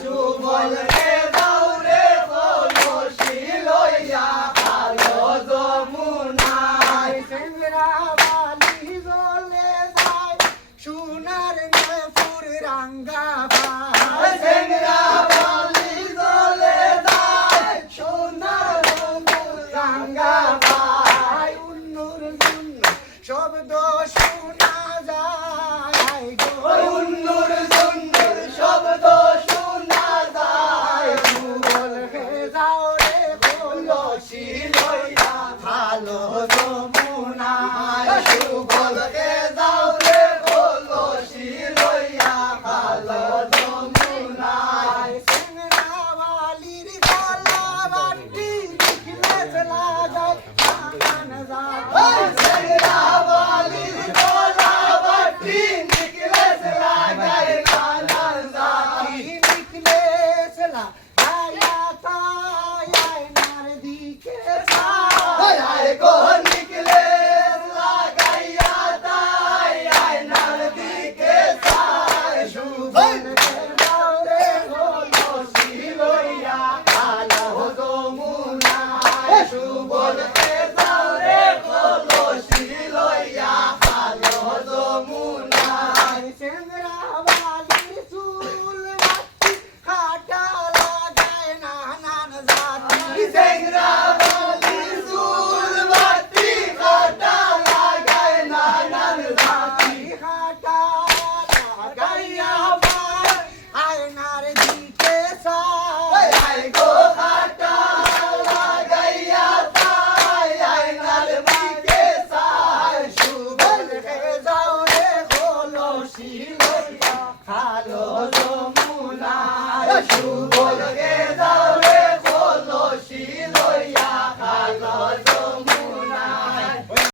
সুবল রে যাও রে কলসি লইয়া খালো যমুনায় সেংরা বালি জলে যায় সোনার নেপুর রাঙ্গা ভাই সেংরা বালি জলে যায় সোনার নেপুর রাঙ্গা ভাই উন্নুর জুন শব্দ শোনা যায় গো উন্নুর জুন্নুর শব্দ শোনা যায় সুবল রে যাও রে কলসি লইয়া খালো যমুনায় সুবল রে যাও রে কলসি লইয়া খালো যমুনায় সেংরা বালির গলা বাটি নিকলেস লাগায় কান যায় সেংরা বালির গলা বাটি নিকলেস লাগায় কানার জাতি নিকলেস লাগায়া তাই আয়নার দিকে হায় হায় গো নিকলেস লাগাইয়া তাই আয়নার দিকে চায় সুবল যাও রে কলসি লইয়া খালো যমুনায় সুবল যাও রে কলসি লইয়া খালো যমুনায় সেংরা বালির চুল বাটি কাটা লাগায় নানান জাতি সেংরা বালির চুল বাটি কাটা লাগায় নানান জাতি কাটা লাগাইয়া ভাই আয়নার দিকে চায় হায় গো কাটা লাগাইয়া তাই আয়নার দিকে চায় সুবল যাও রে কলসি লইয়া খালো যমুনায় সুবল